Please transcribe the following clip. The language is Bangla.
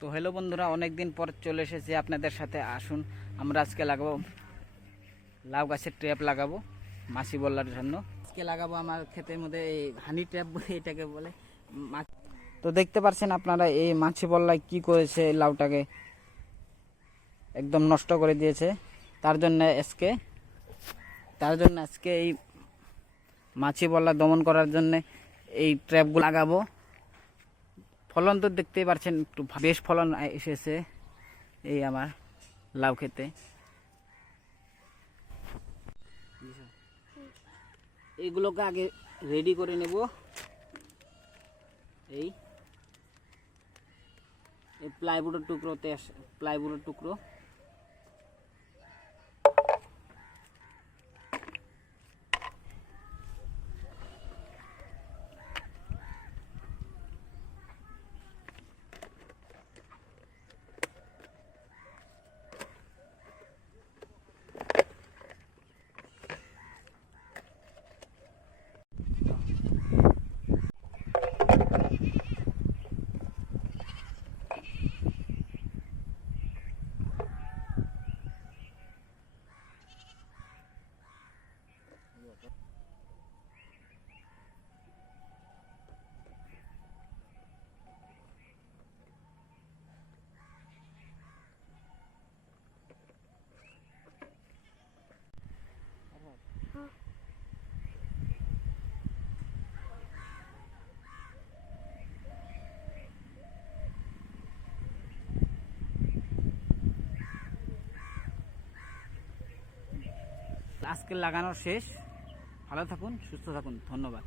তো হ্যালো বন্ধুরা, অনেক দিন পর চলে এসেছি আপনাদের সাথে। আসুন আমরা আজকে লাগাবো লাউ গাছের ট্র্যাপ লাগাবো মাছি বলার জন্য। আজকে লাগাবো আমার ক্ষেতের মধ্যে এই হানি ট্র্যাপ বলে এটাকে বলে। তো দেখতে পাচ্ছেন আপনারা এই মাছি বল্লায় কি করেছে, লাউটাকে একদম নষ্ট করে দিয়েছে। তার জন্য আজকে এই মাছি বল্লা দমন করার জন্য এই ট্র্যাপগুলো লাগাবো। ফলন তো দেখতেই পাচ্ছেন, একটু বেশ ফলন এসেছে এই আমার লাউ খেতে। এইগুলোকে আগে রেডি করে নেব। এই প্লাইউডের টুকরো আজকে লাগানো শেষ। ভালো থাকুন, সুস্থ থাকুন, ধন্যবাদ।